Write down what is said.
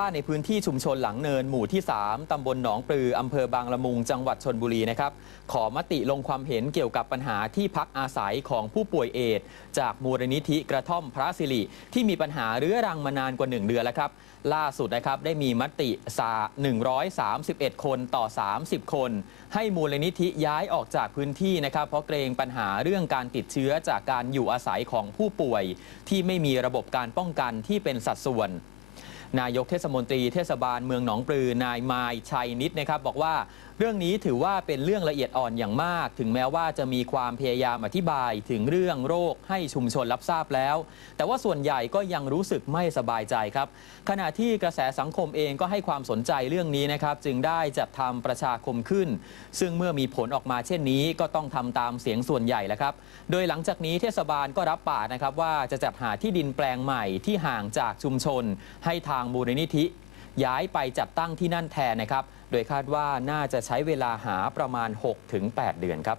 บ้านในพื้นที่ชุมชนหลังเนินหมู่ที่ 3 ตำบลหนองปลือ อำเภอบางละมุง จังหวัดชนบุรีนะครับ ขอมติลงความเห็นเกี่ยวกับปัญหาที่พักอาศัยของผู้ป่วยเอดส์จากมูลนิธิกระท่อมพระสิริ ที่มีปัญหาเรื้อรังมานานกว่า 1 เดือนแล้วครับ ล่าสุดนะครับได้มีมติสา131 คนต่อ 30 คน ให้มูลนิธิย้ายออกจากพื้นที่นะครับ เพราะเกรงปัญหาเรื่องการติดเชื้อจากการอยู่อาศัยของผู้ป่วย ที่ไม่มีระบบการป้องกันที่เป็นสัดส่วน นายกเทศมนตรีเทศบาลเมืองหนองปลือนายมายชัยนิดนะครับบอกว่า รื่องนี้ถือว่าเป็นเรื่องละเอียดอ่อนอย่างมาก ถึงแม้ว่าจะมีความพยายามอธิบายถึงเรื่องโรคให้ชุมชนรับทราบแล้ว แต่ว่าส่วนใหญ่ก็ยังรู้สึกไม่สบายใจครับ ขณะที่กระแสสังคมเองก็ให้ความสนใจเรื่องนี้นะครับ จึงได้จัดทำประชาคมขึ้น ซึ่งเมื่อมีผลออกมาเช่นนี้ก็ต้องทำตามเสียงส่วนใหญ่แล้วครับ โดยหลังจากนี้เทศบาลก็รับปากนะครับว่าจะจัดหาที่ดินแปลงใหม่ที่ห่างจากชุมชน ให้ทางมูลนิธิ ย้ายไปจัดตั้งที่นั่นแทนนะครับ โดยคาดว่าน่าจะใช้เวลาหาประมาณ 6-8 เดือนครับ